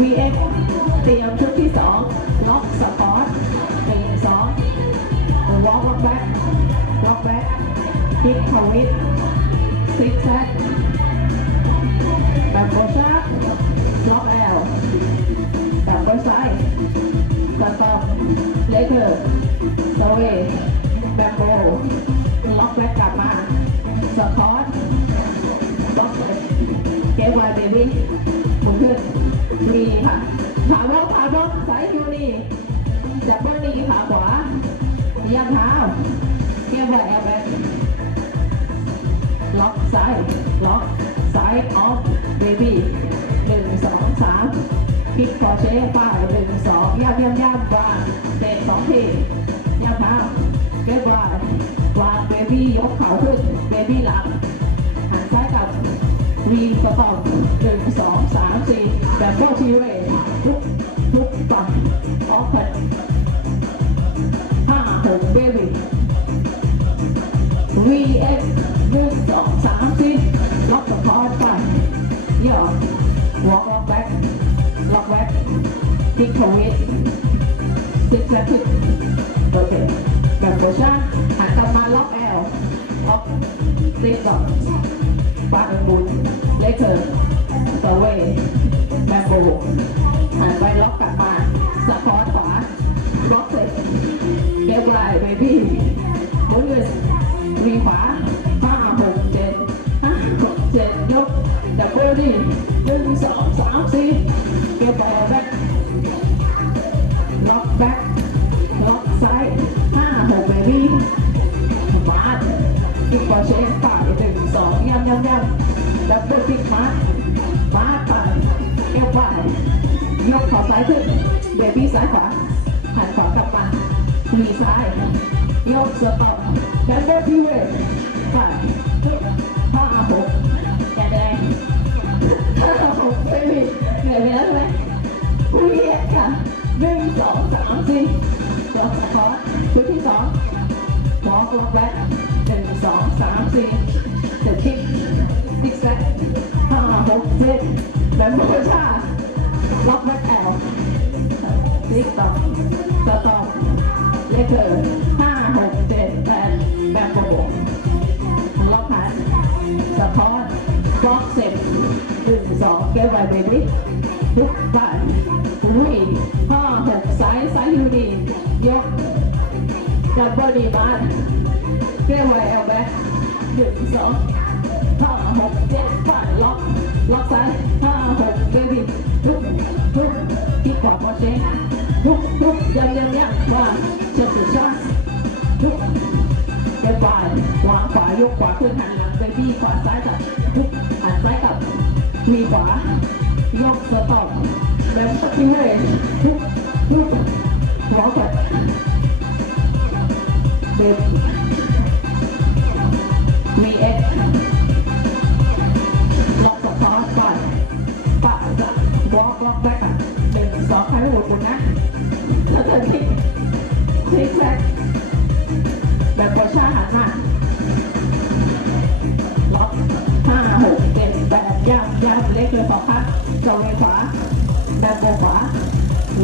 VF เตรียมชุดที่สองล็อกสปอร์ตหนึ่งสองวอล์กแบ็คล็อกแบ็คพิกทวิตซิกแซกดับเบิลชาร์ล็อกแอลดับเบิลไซด์สต็อปเลเกอร์สเวย์แบ็คโบล็อกแบ็คกลับมาสปอร์ตบ็อกเกวายเบบี้ มีค่ะขาบล็อกขาบล็อกสายยูนีจับเบอร์นีขาขวาย่างเท้าเกมไวแอลแบ็กล็อกซ้ายล็อกซ้ายออฟเบบี้หนึ่งสองสามพิกคอเชฟป้ายหนึ่งสองย่ำย่ำย่ำวางเตะสองทีย่ำเท้าเก็บวางวางเบบี้ยกเข่าขึ้นเบบี้หลังหันซ้ายกลับ วีสต็อปหนึ่งสองสามสี่แบบโบทีเวทุกทุกต่อออฟเพิห้าหกเบบี้ VX หนึ่งสองสามสี่ล็อกสปอร์ตไปย่อ walk lock back lock back ทิกทวิตซิกแซกขึ้นโอเคแบบโพชั่นหันกลับมาล็อกแอลล็อกซิกก่อน หันไปล็อกกลับมาสปอร์ตขวาล็อกเสร็จเก็บไรเบบี้หมุนเงินมีขวาห้าหกเจ็ดห้าหกเจ็ดยกดับเบิลดีหนึ่งสองสามสี่เก็บบอลแบ็คล็อกแบ็คล็อกซ้ายห้าหกเบบี้มาร์ทอีกบอลเชนฝ่ายหนึ่งสองย่ำย่ำย่ำดับเบิลพิกมาร์ทมา ยกข่าซ้ายขึ้นเบบี้ซ้ายขวาหันขวากลับมามีซ้ายยกสต็อปแบนเบอร์พีเวทไปห้าหกแดงห้าหกไม่มีเหนื่อยไปแล้วใช่ไหมคุยเอ็ดค่ะหนึ่งสองสามสี่ยกสะพอชุดที่สองหมองลงแบ็คหนึ่งสองสามสี่เจ็ดคิกซิกแซกห้าหกเจ็ดแบนเบอร์ชา ล็อกแบ็คแอลติ๊กต็อกสต็อกเลขเกอร์ห้าหกเจ็ดแปดแบบโปรโมล็อกพันสปอร์ตบล็อกเซ็ตหนึ่งสองเกมไวเบบี้ทุกบ้านวีห้าหกสายสายยูนียกดับเบิลดีบ้านเกมไวเอลแบ็คหนึ่งสองห้าหกเจ็ดแปดล็อกล็อกซ้าย ทุกที่ขวาพอเชนทุกทุกยังยังยังวางเช็ดสุดช้าทุกเก็บไปวางขวายกขวาขึ้นหันหลังไปบี้ขวาซ้ายจับทุกหันซ้ายกับมีขวายกสต็อปแบบสติเวทุกทุกหัวกดเด็บ สองคพันหกนะแล้วเธอคิดคลิกแรกแบบพอชาหันมาล็อกห้าหกเจ็ดแปดย่ำย่ำเล็กเลยสองพันจงเลยขวาแบบโบขวา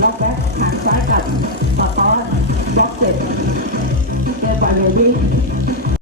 ล็อกแบ็คหันซ้ายกัดต่อต้อนบล็อกเจ็ดเดินไปเลยวิ่